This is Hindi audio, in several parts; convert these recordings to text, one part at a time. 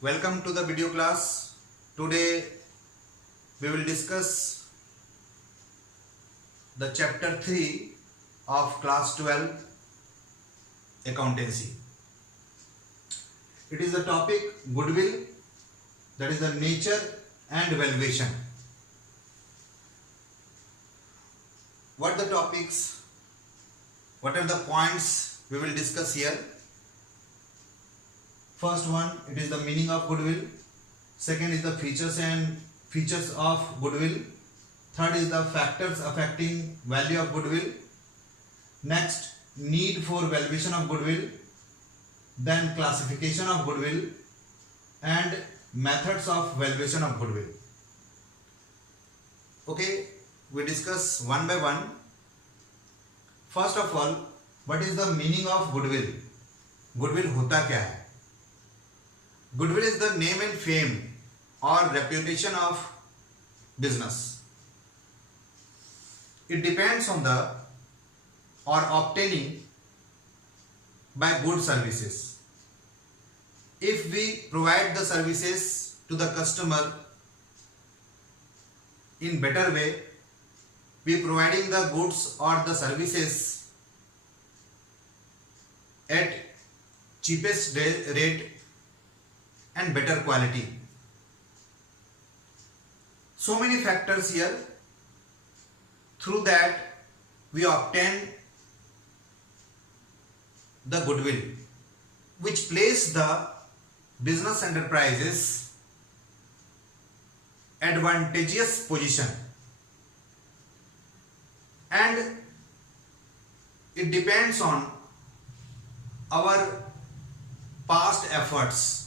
Welcome to the video class. Today we will discuss the chapter 3 of class 12 accountancy. It is the topic goodwill, that is the nature and valuation. What are the points we will discuss here? First one, it is the meaning of goodwill. Second is the features of goodwill. Third is the factors affecting value of goodwill. Next, need for valuation of goodwill. Then classification of goodwill and methods of valuation of goodwill. Okay, we discuss one by one. First of all, what is the meaning of goodwill? Goodwill होता क्या है? Goodwill is the name and fame or reputation of business. It depends on the or obtaining by good services. If we provide the services to the customer in better way, we providing the goods or the services at cheapest rate and better quality. So many factors here. Through that we obtain the goodwill, which place the business enterprises advantageous position, and it depends on our past efforts.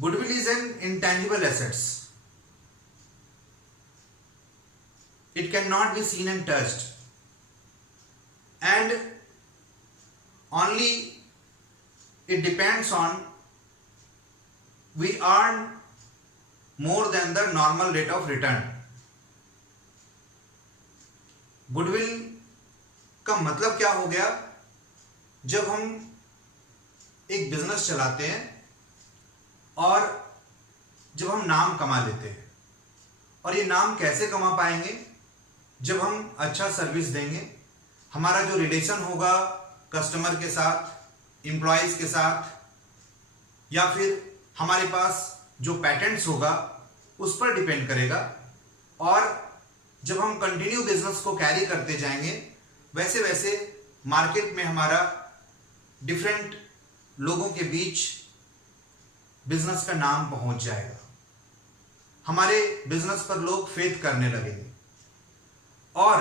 Goodwill is an intangible assets. It cannot be seen and touched, and only it depends on we earn more than the normal rate of return. Goodwill का मतलब क्या हो गया? जब हम एक बिजनेस चलाते हैं और जब हम नाम कमा लेते हैं, और ये नाम कैसे कमा पाएंगे? जब हम अच्छा सर्विस देंगे, हमारा जो रिलेशन होगा कस्टमर के साथ, एम्प्लॉयज के साथ, या फिर हमारे पास जो पैटेंट्स होगा उस पर डिपेंड करेगा। और जब हम कंटिन्यू बिजनेस को कैरी करते जाएंगे, वैसे वैसे मार्केट में हमारा डिफरेंट लोगों के बीच बिजनेस का नाम पहुंच जाएगा, हमारे बिजनेस पर लोग फेथ करने लगेंगे। और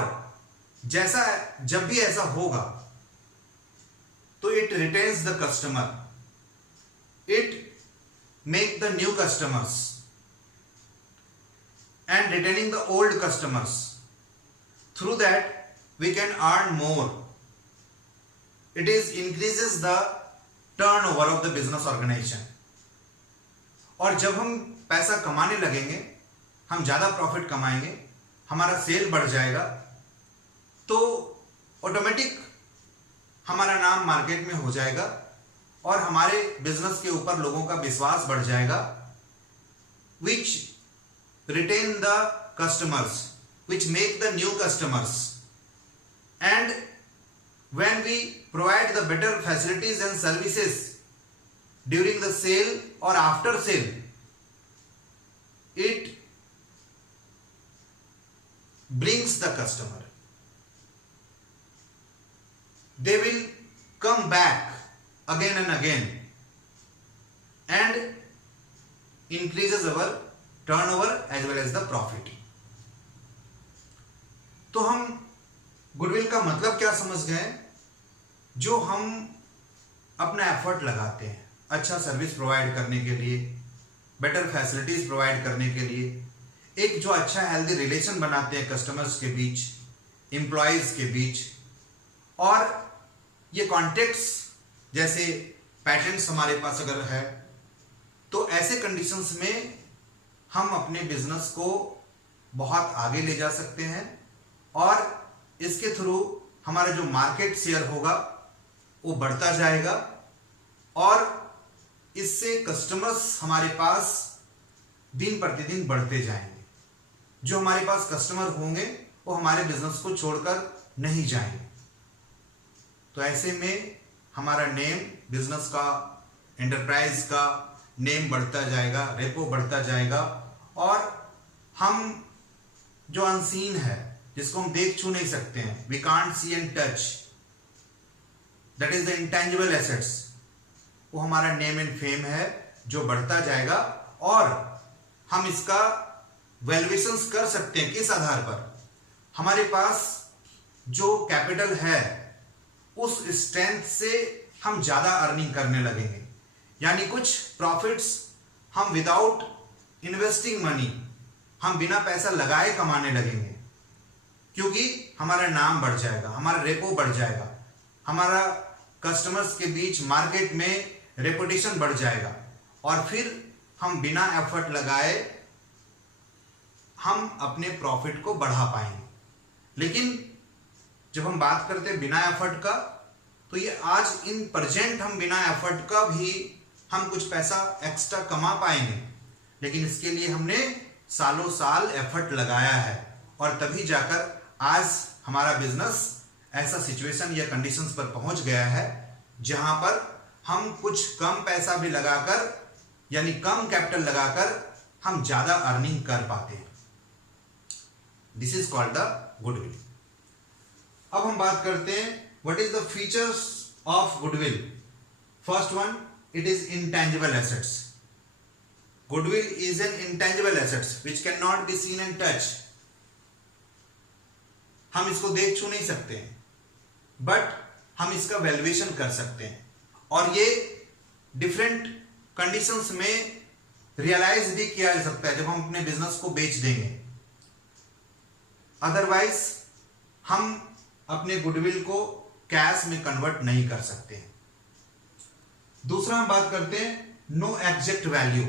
जब भी ऐसा होगा तो it retains the customer, it make the new customers and retaining the old customers. Through that we can earn more. It increases the turnover of the business organization. और जब हम पैसा कमाने लगेंगे, हम ज़्यादा प्रॉफिट कमाएंगे, हमारा सेल बढ़ जाएगा, तो ऑटोमेटिक हमारा नाम मार्केट में हो जाएगा और हमारे बिजनेस के ऊपर लोगों का विश्वास बढ़ जाएगा, which retain the customers, which make the new customers. And when we provide the better facilities and services during the sale or after sale, it brings the customer. They will come back again and again and increases our turnover as well as the profit. तो हम गुडविल का मतलब क्या समझ गए? जो हम अपना एफर्ट लगाते हैं अच्छा सर्विस प्रोवाइड करने के लिए, बेटर फैसिलिटीज प्रोवाइड करने के लिए, एक जो अच्छा हेल्दी रिलेशन बनाते हैं कस्टमर्स के बीच, एम्प्लॉयज के बीच, और ये कॉन्टेक्ट्स जैसे पैटेंट्स हमारे पास अगर है, तो ऐसे कंडीशंस में हम अपने बिजनेस को बहुत आगे ले जा सकते हैं और इसके थ्रू हमारा जो मार्केट शेयर होगा वो बढ़ता जाएगा और इससे कस्टमर्स हमारे पास दिन प्रतिदिन बढ़ते जाएंगे। जो हमारे पास कस्टमर होंगे वो हमारे बिजनेस को छोड़कर नहीं जाएंगे। तो ऐसे में हमारा नेम, बिजनेस का, एंटरप्राइज का नेम बढ़ता जाएगा, रेपो बढ़ता जाएगा, और हम जो अनसीन है, जिसको हम देख छू नहीं सकते हैं, we can't see and touch, that is the intangible assets, वो हमारा नेम एंड फेम है जो बढ़ता जाएगा। और हम इसका वैल्यूएशंस कर सकते हैं किस आधार पर? हमारे पास जो कैपिटल है उस स्ट्रेंथ से हम ज्यादा अर्निंग करने लगेंगे, यानी कुछ प्रॉफिट्स हम विदाउट इन्वेस्टिंग मनी, हम बिना पैसा लगाए कमाने लगेंगे, क्योंकि हमारा नाम बढ़ जाएगा, हमारा रेपो बढ़ जाएगा, हमारा कस्टमर्स के बीच मार्केट में रेपुटेशन बढ़ जाएगा, और फिर हम बिना एफर्ट लगाए हम अपने प्रॉफिट को बढ़ा पाएंगे। लेकिन जब हम बात करते हैं बिना एफर्ट का, तो ये आज इन प्रेजेंट हम बिना एफर्ट का भी हम कुछ पैसा एक्स्ट्रा कमा पाएंगे, लेकिन इसके लिए हमने सालों साल एफर्ट लगाया है, और तभी जाकर आज हमारा बिजनेस ऐसा सिचुएशन या कंडीशंस पर पहुंच गया है जहां पर हम कुछ कम पैसा भी लगाकर, यानी कम कैपिटल लगाकर हम ज्यादा अर्निंग कर पाते हैं। This is called the goodwill. अब हम बात करते हैं what is the features of goodwill. First one, it is intangible assets. Goodwill is an intangible assets which can not be seen and touch. हम इसको देख छू नहीं सकते हैं, बट हम इसका वैल्यूएशन कर सकते हैं, और ये डिफरेंट कंडीशंस में रियलाइज भी किया जा सकता है जब हम अपने बिजनेस को बेच देंगे। अदरवाइज हम अपने गुडविल को कैश में कन्वर्ट नहीं कर सकते हैं। दूसरा हम बात करते हैं no exact value.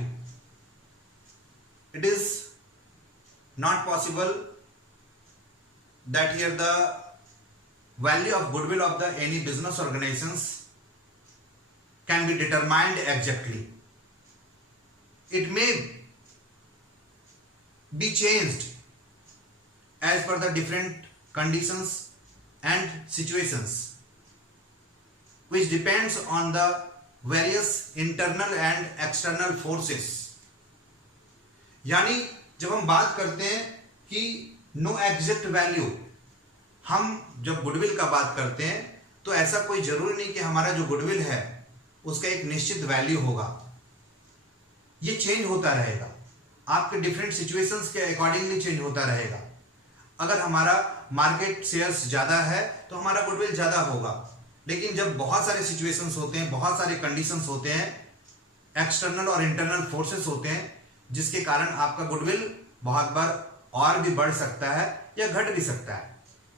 It is not possible that here the value of goodwill of the any business organizations can be determined exactly. It may be changed as per the different conditions and situations, which depends on the various internal and external forces. यानी जब हम बात करते हैं कि नो एग्जैक्ट वैल्यू, हम जब गुडविल का बात करते हैं तो ऐसा कोई जरूरी नहीं कि हमारा जो गुडविल है उसका एक निश्चित वैल्यू होगा। ये चेंज होता रहेगा, आपके डिफरेंट सिचुएशंस के अकॉर्डिंगली चेंज होता रहेगा। अगर हमारा मार्केट शेयर्स ज्यादा है तो हमारा गुडविल ज्यादा होगा, लेकिन जब बहुत सारे सिचुएशंस होते हैं, बहुत सारे कंडीशंस होते हैं, एक्सटर्नल और इंटरनल फोर्सेस होते हैं, जिसके कारण आपका गुडविल बहुत बार और भी बढ़ सकता है या घट भी सकता है।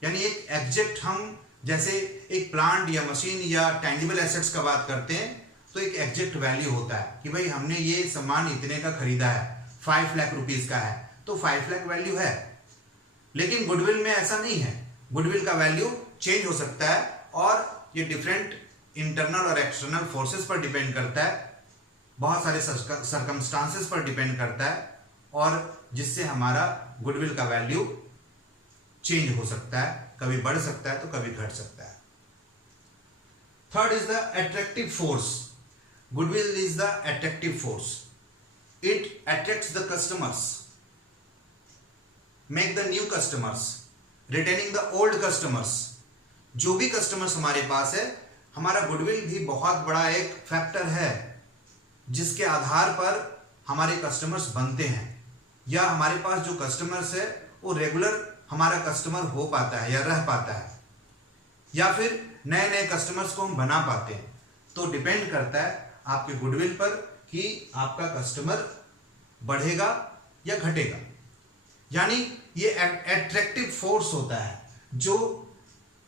यानी एक एग्जैक्ट, हम जैसे एक प्लांट या मशीन या टेंजिबल एसेट्स का बात करते हैं तो एक एग्जैक्ट वैल्यू होता है कि भाई हमने ये सामान इतने का खरीदा है, 5 लाख रुपीस का है, तो 5 लाख वैल्यू है। लेकिन गुडविल में ऐसा नहीं है, गुडविल का वैल्यू चेंज हो सकता है, और ये डिफरेंट इंटरनल और एक्सटर्नल फोर्सेस पर डिपेंड करता है, बहुत सारे सर्कमस्टांसेस पर डिपेंड करता है, और जिससे हमारा गुडविल का वैल्यू चेंज हो सकता है, कभी बढ़ सकता है तो कभी घट सकता है। Third is the attractive force. Goodwill is the attractive force. It attracts the customers, make the new customers, retaining the old customers. जो भी कस्टमर्स हमारे पास है, हमारा गुडविल भी बहुत बड़ा एक फैक्टर है जिसके आधार पर हमारे कस्टमर्स बनते हैं, या हमारे पास जो कस्टमर्स है वो रेगुलर हमारा कस्टमर हो पाता है या रह पाता है, या फिर नए नए कस्टमर्स को हम बना पाते हैं। तो डिपेंड करता है आपके गुडविल पर कि आपका कस्टमर बढ़ेगा या घटेगा। यानी ये एट्रैक्टिव फोर्स होता है जो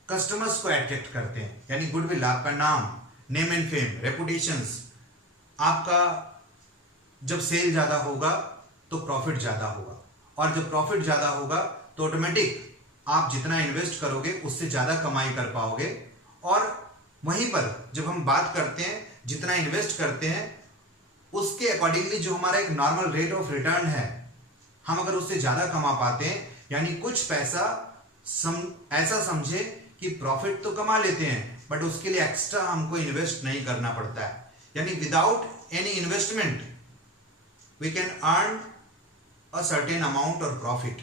कस्टमर्स को अट्रैक्ट करते हैं। यानी गुडविल, आपका नाम, नेम एंड फेम, रेपुटेशंस, आपका जब सेल ज्यादा होगा तो प्रॉफिट ज्यादा होगा, और जब प्रॉफिट ज्यादा होगा तो ऑटोमेटिक आप जितना इन्वेस्ट करोगे उससे ज्यादा कमाई कर पाओगे। और वहीं पर जब हम बात करते हैं जितना इन्वेस्ट करते हैं उसके अकॉर्डिंगली जो हमारा एक नॉर्मल रेट ऑफ रिटर्न है, हम अगर उससे ज्यादा कमा पाते हैं, यानी कुछ पैसा ऐसा समझे कि प्रॉफिट तो कमा लेते हैं बट उसके लिए एक्स्ट्रा हमको इन्वेस्ट नहीं करना पड़ता है, यानी without any investment we can earn a certain amount और profit.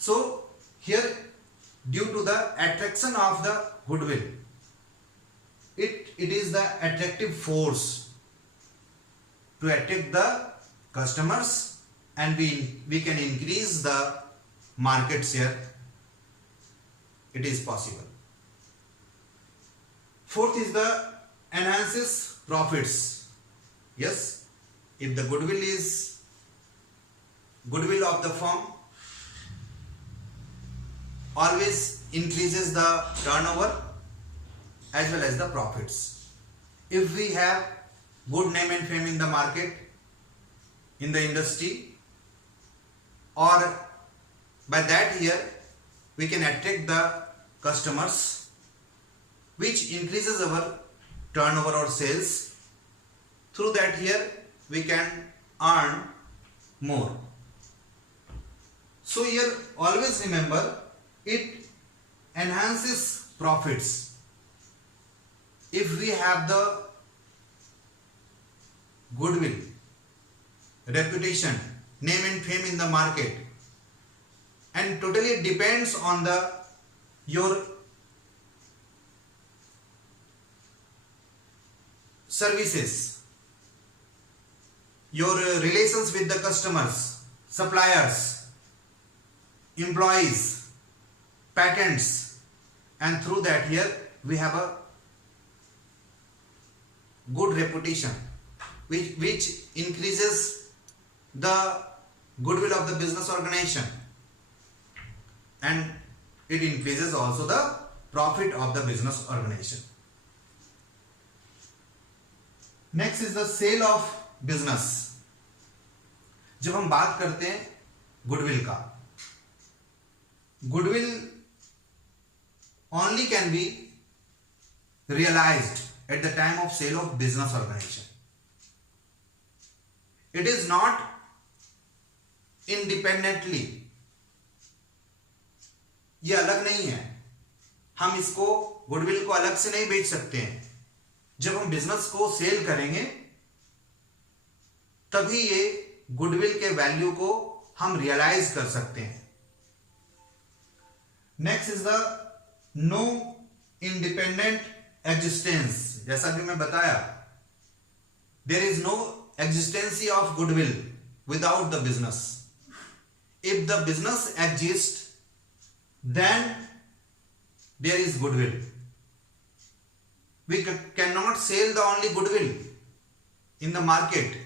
So here due to the attraction of the goodwill, it is the attractive force to attract the customers and we can increase the market share. It is possible. Fourth is the enhances profits. Yes, if the goodwill is goodwill of the firm always increases the turnover as well as the profits. If we have good name and fame in the market, in the industry, or by that here we can attract the customers, which increases our turnover or sales. Through that here we can earn more. So here always remember, it enhances profits. If we have the goodwill, reputation, name and fame in the market, and totally depends on the your services, your relations with the customers, suppliers, employees, patents, and through that here we have a good reputation which increases the goodwill of the business organization, and it increases also the profit of the business organization. Next is the sale of business. जब हम बात करते हैं गुडविल का, goodwill only can be realized at the time of sale of business organization. It is not independently, ये अलग नहीं है, हम इसको गुडविल को अलग से नहीं बेच सकते हैं. जब हम बिजनेस को सेल करेंगे तभी ये गुडविल के वैल्यू को हम रियलाइज कर सकते हैं. Next is the no independent existence. जैसा कि मैं बताया, there is no existence of goodwill without the business. If the business exist then there is goodwill. We cannot sell the only goodwill in the market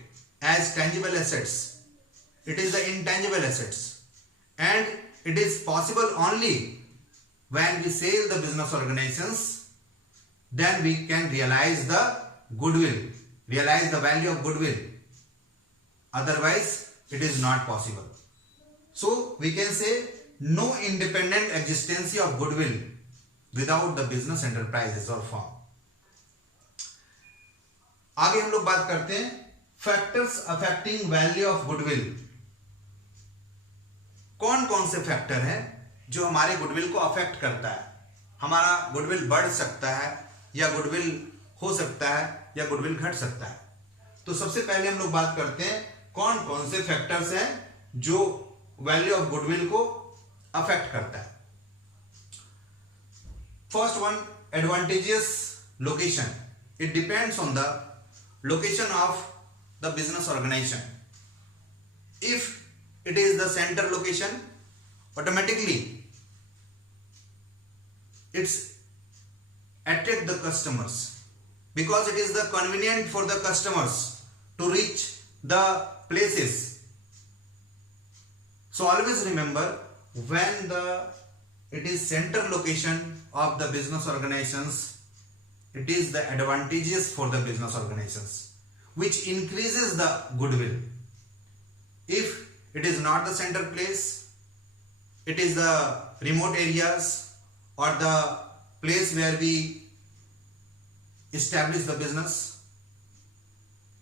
as tangible assets. It is the intangible assets, and it is possible only when we sell the business organizations, then we can realize the goodwill, realize the value of goodwill. Otherwise it is not possible. So we can say no independent existence of goodwill without the business enterprises or firm. आगे हम लोग बात करते हैं factors affecting value of goodwill. कौन कौन से फैक्टर हैं जो हमारे गुडविल को अफेक्ट करता है. हमारा गुडविल बढ़ सकता है या गुडविल हो सकता है या गुडविल घट सकता है. तो सबसे पहले हम लोग बात करते हैं कौन कौन से फैक्टर्स हैं जो वैल्यू ऑफ गुडविल को अफेक्ट करता है. First one, advantageous location. It depends on the location of the business organisation. If it is the centre location, automatically its attract the customers because it is the convenient for the customers to reach the places. So always remember, when it is center location of the business organizations, it is the advantageous for the business organizations, which increases the goodwill. If it is not the center place, it is the remote areas or the place where we establish the business,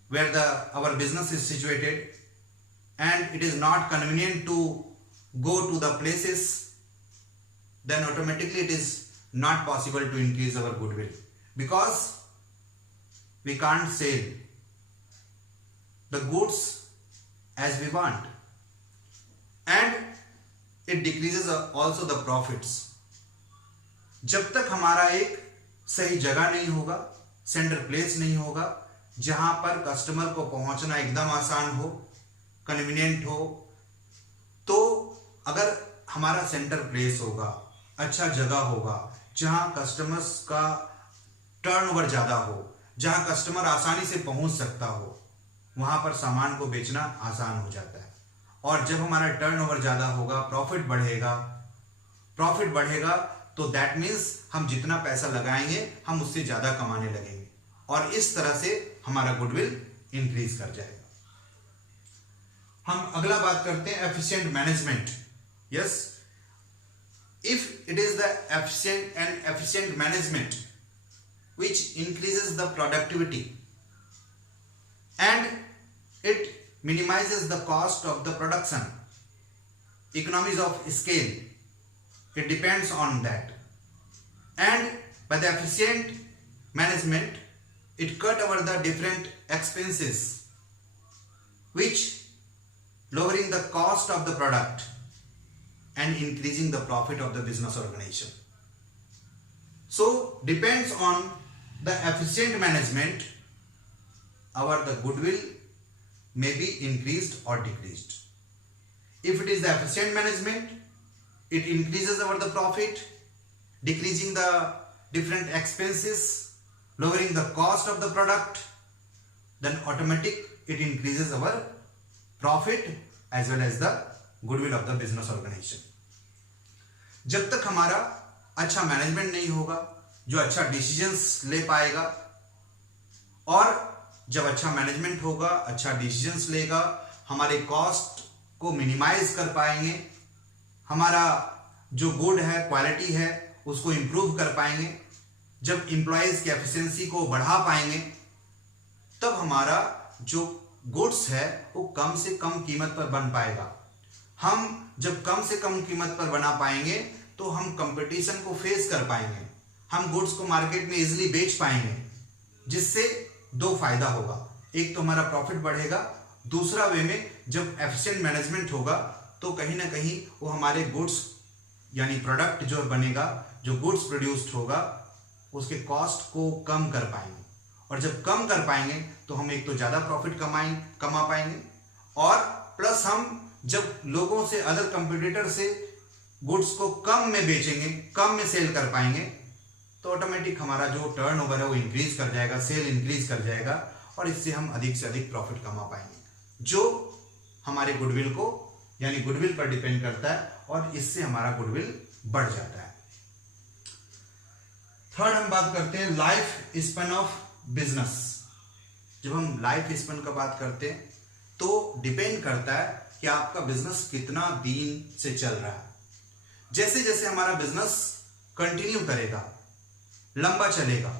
where our business is situated, and it is not convenient to go to the places, then automatically it is not possible to increase our goodwill, because we can't sell the goods as we want, and it decreases also the profits. जब तक हमारा एक सही जगह नहीं होगा, सेंटर प्लेस नहीं होगा, जहां पर कस्टमर को पहुंचना एकदम आसान हो, कन्वीनियंट हो, तो अगर हमारा सेंटर प्लेस होगा, अच्छा जगह होगा, जहां कस्टमर्स का टर्नओवर ज्यादा हो, जहां कस्टमर आसानी से पहुंच सकता हो, वहां पर सामान को बेचना आसान हो जाता है। और जब हमारा टर्नओवर ज्यादा होगा, प्रॉफिट बढ़ेगा, तो दैट मीन्स हम जितना पैसा लगाएंगे हम उससे ज्यादा कमाने लगेंगे, और इस तरह से हमारा गुडविल इंक्रीज कर जाएगा। हम अगला बात करते हैं efficient management. Yes, if it is the efficient management which increases the productivity and it minimizes the cost of the production, economies of scale, it depends on that, and by the efficient management it cut over the different expenses, which lowering the cost of the product and increasing the profit of the business organization. So depends on the efficient management, the goodwill may be increased or decreased. If it is the efficient management, it increases the profit, decreasing the different expenses, lowering the cost of the product, then automatic it increases our profit as well as the goodwill of the business organization. जब तक हमारा अच्छा मैनेजमेंट नहीं होगा जो अच्छा डिसीजंस ले पाएगा, और जब अच्छा मैनेजमेंट होगा, अच्छा डिसीजंस लेगा, हमारे कॉस्ट को मिनिमाइज कर पाएंगे, हमारा जो गुड है, क्वालिटी है, उसको इंप्रूव कर पाएंगे, जब एम्प्लॉयज की एफिशिएंसी को बढ़ा पाएंगे, तब हमारा जो गुड्स है वो कम से कम कीमत पर बन पाएगा। हम जब कम से कम कीमत पर बना पाएंगे तो हम कंपटीशन को फेस कर पाएंगे, हम गुड्स को मार्केट में इजीली बेच पाएंगे, जिससे दो फायदा होगा। एक तो हमारा प्रॉफिट बढ़ेगा, दूसरा वे में जब एफिशिएंट मैनेजमेंट होगा तो कहीं ना कहीं वो हमारे गुड्स यानी प्रोडक्ट जो बनेगा, जो गुड्स प्रोड्यूस्ड होगा, उसके कॉस्ट को कम कर पाएंगे, और जब कम कर पाएंगे तो हम एक तो ज्यादा प्रॉफिट कमा पाएंगे, और प्लस हम जब लोगों से, अदर कंपटीटर से गुड्स को कम में बेचेंगे, कम में सेल कर पाएंगे, तो ऑटोमेटिक हमारा जो टर्नओवर है वो इंक्रीज कर जाएगा, सेल इंक्रीज कर जाएगा, और इससे हम अधिक से अधिक प्रॉफिट कमा पाएंगे, जो हमारे गुडविल को यानी गुडविल पर डिपेंड करता है, और इससे हमारा गुडविल बढ़ जाता है। थर्ड हम बात करते हैं लाइफ स्पैन ऑफ बिजनेस। जब हम लाइफ स्पैन का बात करते हैं तो डिपेंड करता है कि आपका बिजनेस कितना दिन से चल रहा है। जैसे जैसे हमारा बिजनेस कंटिन्यू करेगा, लंबा चलेगा,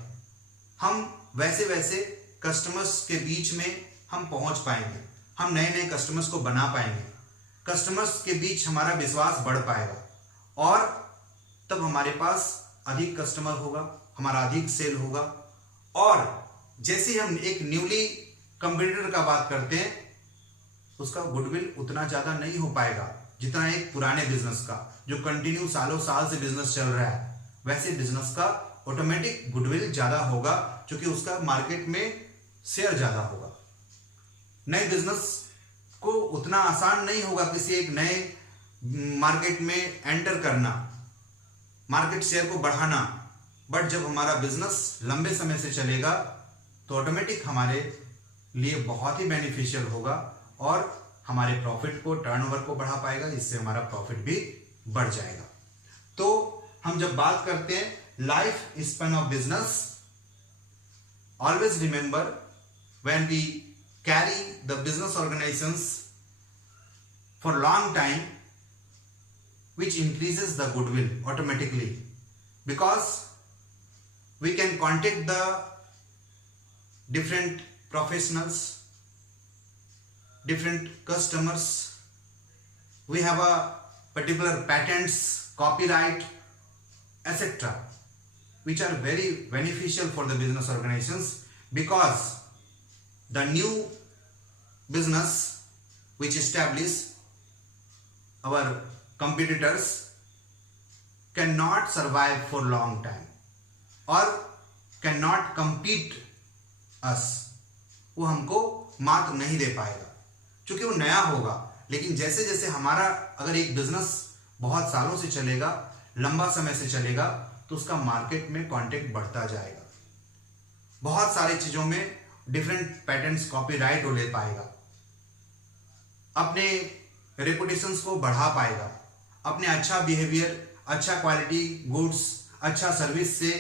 हम वैसे वैसे कस्टमर्स के बीच में हम पहुंच पाएंगे, हम नए नए कस्टमर्स को बना पाएंगे, कस्टमर्स के बीच हमारा विश्वास बढ़ पाएगा, और तब हमारे पास अधिक कस्टमर होगा, हमारा अधिक सेल होगा। और जैसे हम एक न्यूली कंपटीटर का बात करते हैं, उसका गुडविल उतना ज्यादा नहीं हो पाएगा जितना एक पुराने बिजनेस का, जो कंटिन्यू सालों साल से बिजनेस चल रहा है, वैसे बिजनेस का ऑटोमेटिक गुडविल ज्यादा होगा, क्योंकि उसका मार्केट में शेयर ज्यादा होगा। नए बिजनेस को उतना आसान नहीं होगा किसी एक नए मार्केट में एंटर करना, मार्केट शेयर को बढ़ाना, बट जब हमारा बिजनेस लंबे समय से चलेगा तो ऑटोमेटिक हमारे लिए बहुत ही बेनिफिशियल होगा, और हमारे प्रॉफिट को, टर्नओवर को बढ़ा पाएगा, इससे हमारा प्रॉफिट भी बढ़ जाएगा। तो हम जब बात करते हैं life span of business, always remember when we carry the business organisations for long time, which increases the goodwill automatically, because we can contact the different professionals, different customers, we have a particular patents, copyright, etc., which are very beneficial for the business organizations, because the new business which establish our competitors cannot survive for long time or cannot compete us, वो हमको मात नहीं दे पाएगा क्योंकि वो नया होगा। लेकिन जैसे जैसे हमारा अगर एक बिजनेस बहुत सालों से चलेगा, लंबा समय से चलेगा, तो उसका मार्केट में कांटेक्ट बढ़ता जाएगा, बहुत सारी चीजों में डिफरेंट पैटेंट्स, कॉपीराइट वो ले पाएगा, अपने रेपुटेशंस को बढ़ा पाएगा, अपने अच्छा बिहेवियर, अच्छा क्वालिटी गुड्स, अच्छा सर्विस से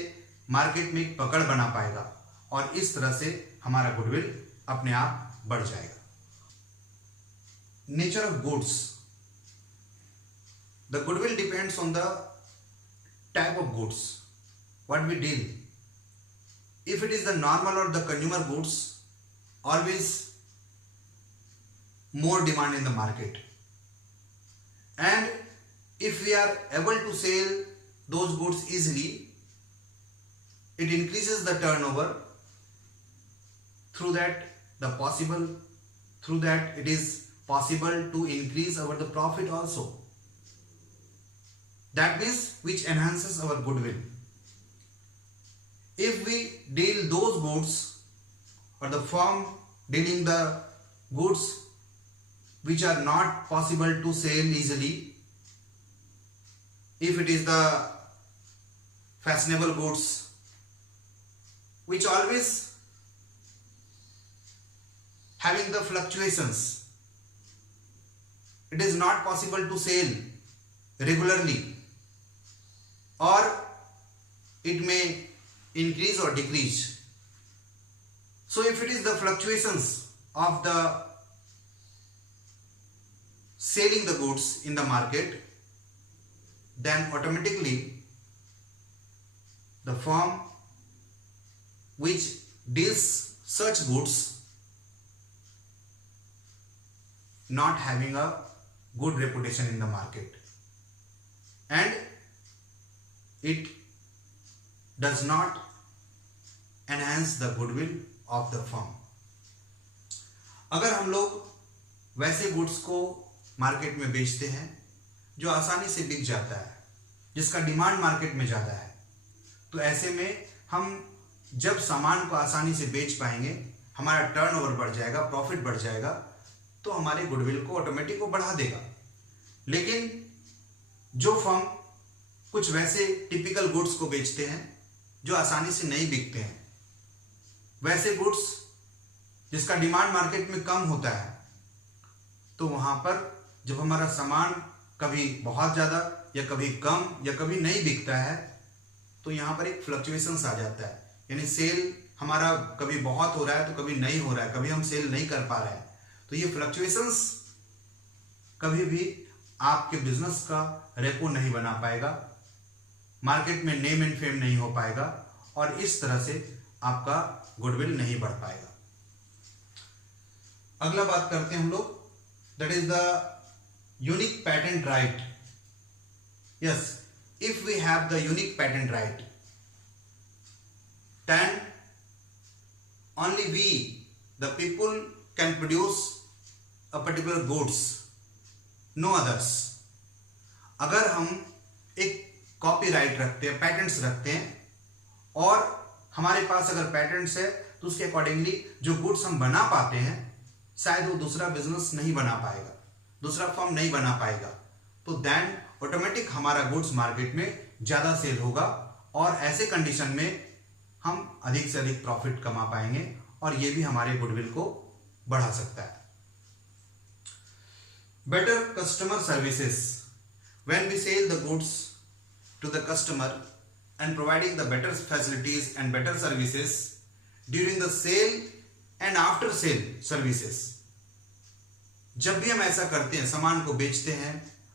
मार्केट में एक पकड़ बना पाएगा और इस तरह से हमारा गुडविल अपने आप बढ़ जाएगा। Nature of goods, the goodwill depends on the type of goods what we deal. If it is the normal or the consumer goods, always more demand in the market, and if we are able to sell those goods easily, it increases the turnover. Through that it is possible to increase our the profit also. That means which enhances our goodwill. If we deal those goods, or the firm dealing the goods which are not possible to sell easily, if it is the fashionable goods which always having the fluctuations, it is not possible to sell regularly, or it may increase or decrease. So if it is the fluctuations of the selling the goods in the market, then automatically the firm which deals such goods not having a good reputation in the market, and it does not enhance the goodwill of the firm. अगर हम लोग वैसे गुड्स को मार्केट में बेचते हैं जो आसानी से बिक जाता है, जिसका डिमांड मार्केट में ज़्यादा है, तो ऐसे में हम जब सामान को आसानी से बेच पाएंगे, हमारा टर्नओवर बढ़ जाएगा, प्रॉफिट बढ़ जाएगा, तो हमारे गुडविल को ऑटोमेटिक वो बढ़ा देगा। लेकिन जो फर्म कुछ वैसे टिपिकल गुड्स को बेचते हैं जो आसानी से नहीं बिकते हैं, वैसे गुड्स जिसका डिमांड मार्केट में कम होता है, तो वहां पर जब हमारा सामान कभी बहुत ज़्यादा या कभी कम या कभी नहीं बिकता है, तो यहाँ पर एक फ्लक्चुएशंस आ जाता है। यानी सेल हमारा कभी बहुत हो रहा है तो कभी नहीं हो रहा है, कभी हम सेल नहीं कर पा रहे हैं, तो ये फ्लक्चुएशंस कभी भी आपके बिजनेस का रेपो नहीं बना पाएगा, मार्केट में नेम एंड फेम नहीं हो पाएगा और इस तरह से आपका गुडविल नहीं बढ़ पाएगा। अगला बात करते हैं हम लोग, that is the unique patent right. Yes, if we have the unique patent right, then only we the people can produce a particular goods, no others. अगर हम एक कॉपीराइट रखते हैं, पैटेंट्स रखते हैं, और हमारे पास अगर पैटेंट्स है तो उसके अकॉर्डिंगली जो गुड्स हम बना पाते हैं, शायद वो दूसरा बिजनेस नहीं बना पाएगा, दूसरा फर्म नहीं बना पाएगा, तो देन ऑटोमेटिक हमारा गुड्स मार्केट में ज़्यादा सेल होगा और ऐसे कंडीशन में हम अधिक से अधिक प्रॉफिट कमा पाएंगे और ये भी हमारे गुडविल को बढ़ा सकता है। Better customer services, when we sell the goods to the customer and providing the better facilities and better services during the sale and after sale services। जब भी हम ऐसा करते हैं, सामान को बेचते हैं,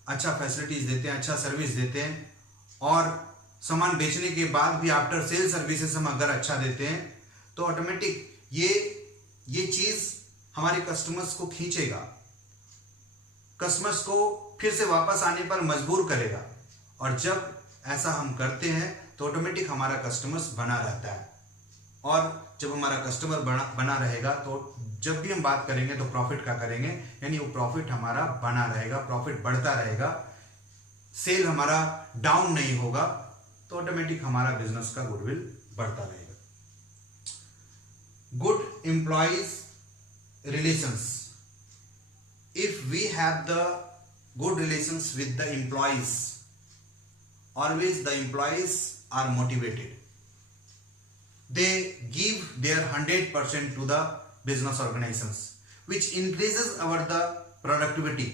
अच्छा फैसिलिटीज देते हैं, अच्छा सर्विस देते हैं, और सामान बेचने के बाद भी आफ्टर सेल सर्विसेज हम अगर अच्छा देते हैं, तो ऑटोमेटिक ये चीज हमारे कस्टमर्स को खींचेगा, कस्टमर्स को फिर से वापस आने पर मजबूर करेगा। और जब ऐसा हम करते हैं तो ऑटोमेटिक हमारा कस्टमर्स बना रहता है। और जब हमारा कस्टमर बना रहेगा तो जब भी हम बात करेंगे तो प्रॉफिट का करेंगे, यानी वो प्रॉफिट हमारा बना रहेगा, प्रॉफिट बढ़ता रहेगा, सेल हमारा डाउन नहीं होगा, तो ऑटोमेटिक हमारा बिजनेस का गुडविल बढ़ता रहेगा। Good employees relations, if we have the good relations with the employees, always the employees are motivated, they give their 100% to the business organizations, which increases our the productivity.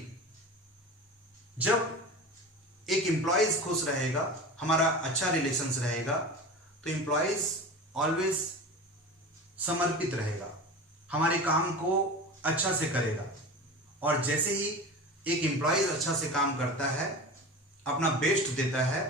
जब एक एम्प्लॉइज खुश रहेगा, हमारा अच्छा रिलेशंस रहेगा, तो एम्प्लॉइज ऑलवेज समर्पित रहेगा, हमारे काम को अच्छा से करेगा। और जैसे ही एक एम्प्लॉइज अच्छा से काम करता है, अपना बेस्ट देता है,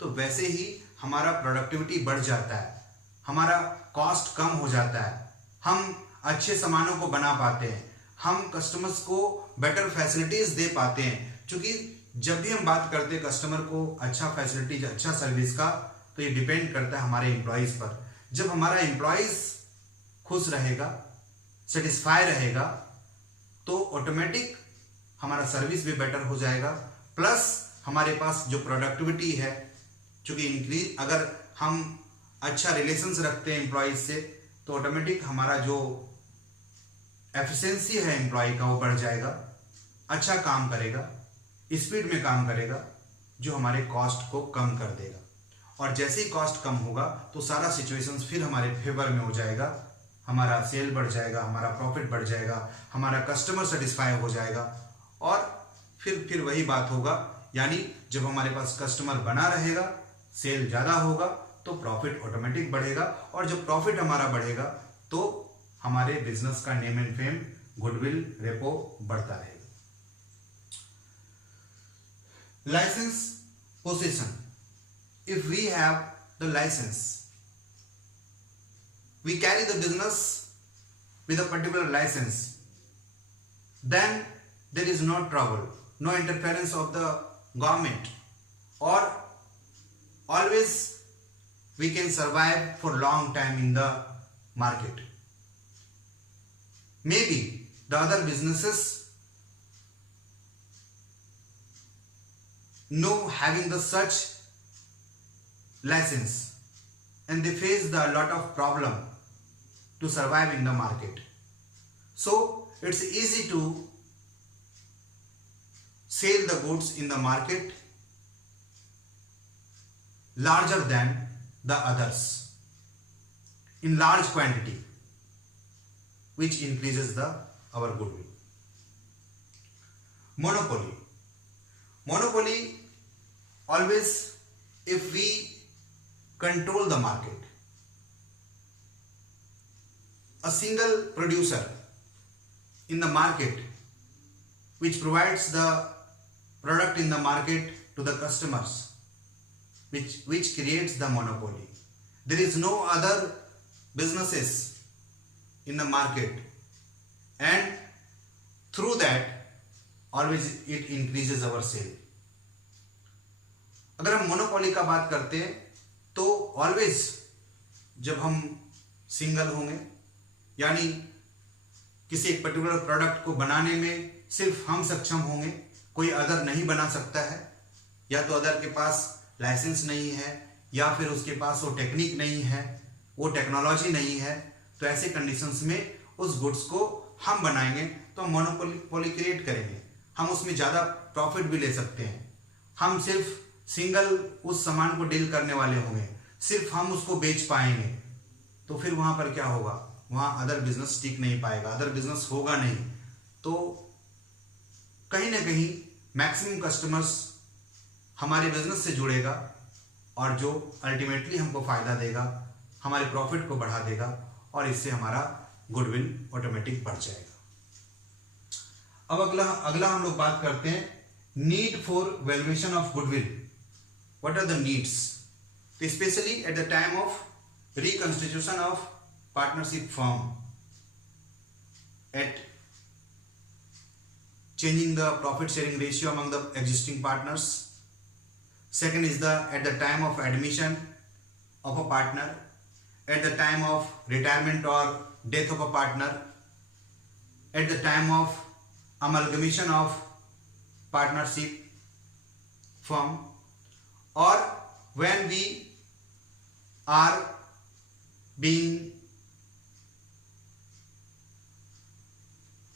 तो वैसे ही हमारा प्रोडक्टिविटी बढ़ जाता है, हमारा कॉस्ट कम हो जाता है, हम अच्छे सामानों को बना पाते हैं, हम कस्टमर्स को बेटर फैसिलिटीज दे पाते हैं। क्योंकि जब भी हम बात करते हैं कस्टमर को अच्छा फैसिलिटीज, अच्छा सर्विस का, तो ये डिपेंड करता है हमारे एम्प्लॉइज पर। जब हमारा एम्प्लॉइज खुश रहेगा, सेटिस्फाई रहेगा, तो ऑटोमेटिक हमारा सर्विस भी बेटर हो जाएगा, प्लस हमारे पास जो प्रोडक्टिविटी है, चूंकि इंक्रीज, अगर हम अच्छा रिलेशंस रखते हैं एम्प्लॉइज से, तो ऑटोमेटिक हमारा जो एफिशिएंसी है एम्प्लॉय का वो बढ़ जाएगा, अच्छा काम करेगा, स्पीड में काम करेगा, जो हमारे कॉस्ट को कम कर देगा। और जैसे ही कॉस्ट कम होगा तो सारा सिचुएशंस फिर हमारे फेवर में हो जाएगा, हमारा सेल बढ़ जाएगा, हमारा प्रॉफिट बढ़ जाएगा, हमारा कस्टमर सेटिस्फाई हो जाएगा। और फिर वही बात होगा, यानी जब हमारे पास कस्टमर बना रहेगा, सेल ज़्यादा होगा, तो प्रॉफिट ऑटोमेटिक बढ़ेगा। और जब प्रॉफिट हमारा बढ़ेगा तो हमारे बिजनेस का name and fame, goodwill, repo बढ़ता रहेगा। Licence position, if we have the license, we carry the business with a particular license, then there is no trouble, no interference of the government, or always we can survive for long time in the market. Maybe the other businesses know having the such license and they face the lot of problem to survive in the market. So it's easy to sell the goods in the market larger than the others in large quantity, which increases our goodwill. Monopoly, always if we control the market, a single producer in the market which provides the product in the market to the customers, which creates the monopoly. There is no other businesses in the market, and through that always it increases our sale. अगर हम मोनोपोली का बात करते हैं तो ऑलवेज जब हम सिंगल होंगे, यानी किसी एक पर्टिकुलर प्रोडक्ट को बनाने में सिर्फ हम सक्षम होंगे, कोई अदर नहीं बना सकता है, या तो अदर के पास लाइसेंस नहीं है, या फिर उसके पास वो टेक्निक नहीं है, वो टेक्नोलॉजी नहीं है, तो ऐसे कंडीशंस में उस गुड्स को हम बनाएंगे तो हम मोनोपोली क्रिएट करेंगे, हम उसमें ज़्यादा प्रॉफिट भी ले सकते हैं। हम सिर्फ सिंगल उस सामान को डील करने वाले होंगे, सिर्फ हम उसको बेच पाएंगे, तो फिर वहाँ पर क्या होगा, वहाँ अदर बिजनेस टिक नहीं पाएगा, अदर बिजनेस होगा नहीं। तो कहीं ना कहीं मैक्सिमम कस्टमर्स हमारे बिजनेस से जुड़ेगा, और जो अल्टीमेटली हमको फ़ायदा देगा, हमारे प्रॉफिट को बढ़ा देगा, और इससे हमारा गुडविल ऑटोमेटिक बढ़ जाएगा। अब अगला हम लोग बात करते हैं need for valuation of goodwill. What are the needs? Especially at the time of reconstitution of partnership firm, at changing the profit sharing ratio among the existing partners. Second is the at the time of admission of a partner, at the time of retirement or death of a partner, at the time of amalgamation of partnership firm, or when we are being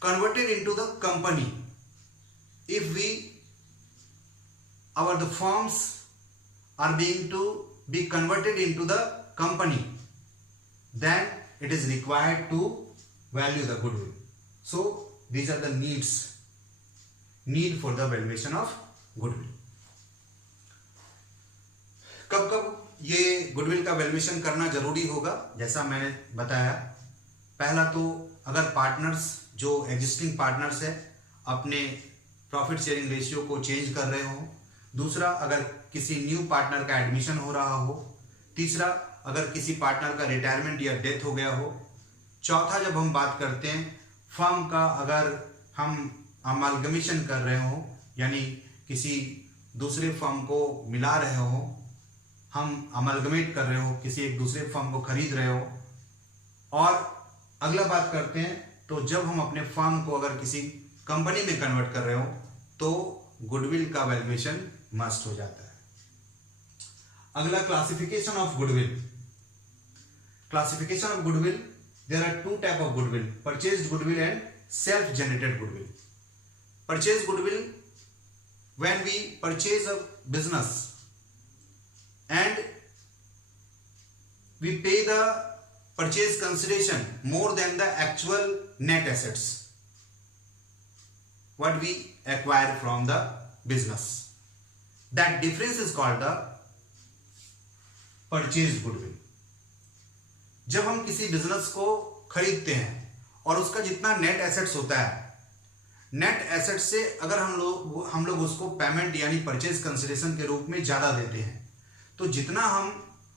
converted into the company. If the firms are being to be converted into the company, then it is required to value the goodwill. So these are the need for the valuation of goodwill. कब कब ये गुडविल का वैल्यूएशन करना जरूरी होगा? जैसा मैंने बताया, पहला तो अगर पार्टनर्स जो एग्जिस्टिंग पार्टनर्स है अपने प्रॉफिट शेयरिंग रेशियो को चेंज कर रहे हो, दूसरा अगर किसी न्यू पार्टनर का एडमिशन हो रहा हो, तीसरा अगर किसी पार्टनर का रिटायरमेंट या डेथ हो गया हो, चौथा जब हम बात करते हैं फर्म का अगर हम अमालगमेशन कर रहे हो यानी किसी दूसरे फर्म को मिला रहे हो, हम अमालगमेट कर रहे हो, किसी एक दूसरे फर्म को खरीद रहे हो, और अगला बात करते हैं तो जब हम अपने फर्म को अगर किसी कंपनी में कन्वर्ट कर रहे हो तो गुडविल का वैल्यूएशन मस्ट हो जाता है। अगला classification of goodwill. Classification of goodwill, there are two type of goodwill, purchased goodwill and self generated goodwill. Purchase goodwill, when we purchase a business and we pay the purchase consideration more than the actual net assets what we acquire from the business. That difference is called the purchase goodwill. जब हम किसी बिजनेस को खरीदते हैं और उसका जितना नेट एसेट्स होता है, नेट एसेट से अगर हम लोग उसको पेमेंट यानी परचेज कंसिडरेशन के रूप में ज्यादा देते हैं, तो जितना हम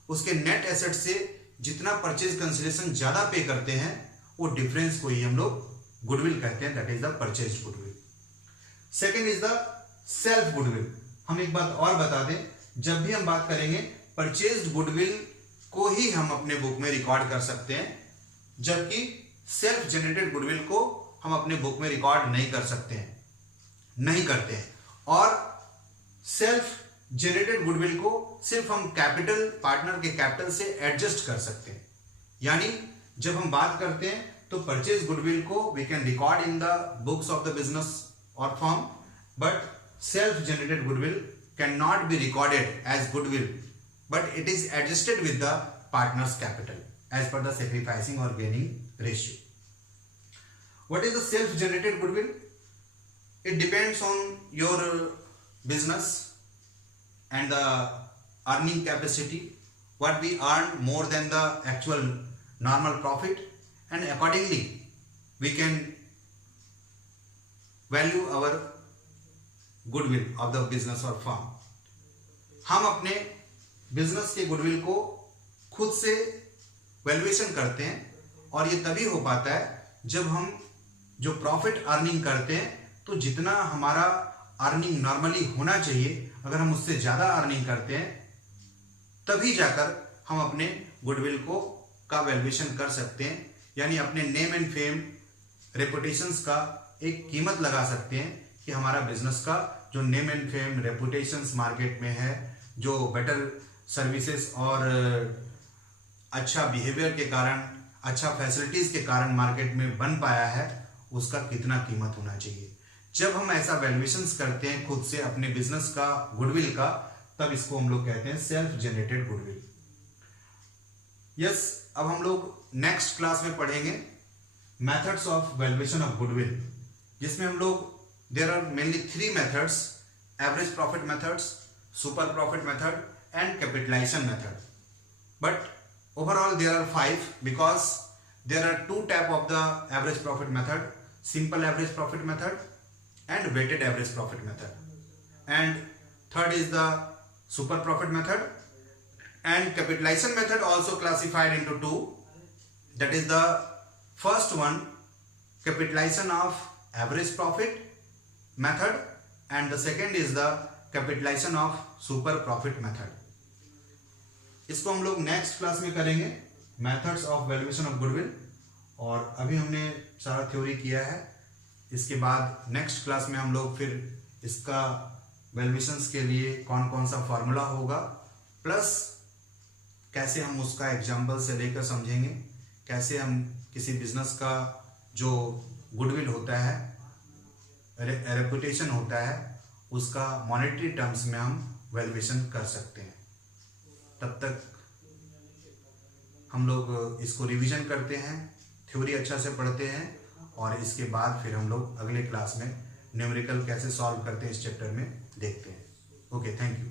उसके नेट एसेट से जितना परचेज कंसिडरेशन ज्यादा पे करते हैं वो डिफरेंस को ही हम लोग गुडविल कहते हैं, that is the purchase goodwill. Second is the self goodwill. हम एक बात और बता दें, जब भी हम बात करेंगे परचेज गुडविल को ही हम अपने बुक में रिकॉर्ड कर सकते हैं, जबकि सेल्फ जनरेटेड गुडविल को हम अपने बुक में रिकॉर्ड नहीं कर सकते हैं, नहीं करते हैं। और सेल्फ जनरेटेड गुडविल को सिर्फ हम कैपिटल पार्टनर के कैपिटल से एडजस्ट कर सकते हैं। यानी जब हम बात करते हैं तो परचेज गुडविल को we can record in the books of the business और firm, but self generated goodwill can not be recorded as goodwill, but it is adjusted with the partners capital as per the sacrificing और gaining ratio. What is the self generated goodwill? It depends on your business and the earning capacity, what we earn more than the actual normal profit, and accordingly we can value our goodwill of the business or firm. हम अपने बिजनेस के गुडविल को खुद से वैल्यूएशन करते हैं, और ये तभी हो पाता है जब हम जो प्रॉफिट अर्निंग करते हैं तो जितना हमारा अर्निंग नॉर्मली होना चाहिए, अगर हम उससे ज्यादा अर्निंग करते हैं तभी जाकर हम अपने गुडविल को का वैल्यूएशन कर सकते हैं, यानी अपने नेम एंड फेम रेपुटेशंस का एक कीमत लगा सकते हैं कि हमारा बिजनेस का जो नेम एंड फेम रेपुटेशंस मार्केट में है, जो बेटर सर्विसेज और अच्छा बिहेवियर के कारण, अच्छा फैसिलिटीज के कारण मार्केट में बन पाया है, उसका कितना कीमत होना चाहिए। जब हम ऐसा वैल्यूएशंस करते हैं खुद से अपने बिजनेस का गुडविल का, तब इसको हम लोग कहते हैं सेल्फ जनरेटेड गुडविल। यस, अब हम लोग नेक्स्ट क्लास में पढ़ेंगे methods of valuation of goodwill, जिसमें हम लोग there are mainly 3 methods, average profit methods, super profit method and capitalisation method, but overall there are 5 because there are 2 type of the average profit method, simple average profit method and weighted average profit method, and third is the super profit method, and capitalization method also classified into 2, that is the first one capitalization of average profit method and the second is the capitalization of super profit method. इसको हम लोग नेक्स्ट क्लास में करेंगे, methods of valuation of goodwill. और अभी हमने सारा थ्योरी किया है, इसके बाद नेक्स्ट क्लास में हम लोग फिर इसका वैल्यूएशंस के लिए कौन कौन सा फॉर्मूला होगा, प्लस कैसे हम उसका एग्जाम्पल से लेकर समझेंगे, कैसे हम किसी बिजनेस का जो गुडविल होता है, रेपुटेशन होता है, उसका मॉनेटरी टर्म्स में हम वैल्यूएशन कर सकते हैं। तब तक हम लोग इसको रिवीजन करते हैं, थ्योरी अच्छा से पढ़ते हैं, और इसके बाद फिर हम लोग अगले क्लास में न्यूमेरिकल कैसे सॉल्व करते हैं इस चैप्टर में देखते हैं। Okay, thank you.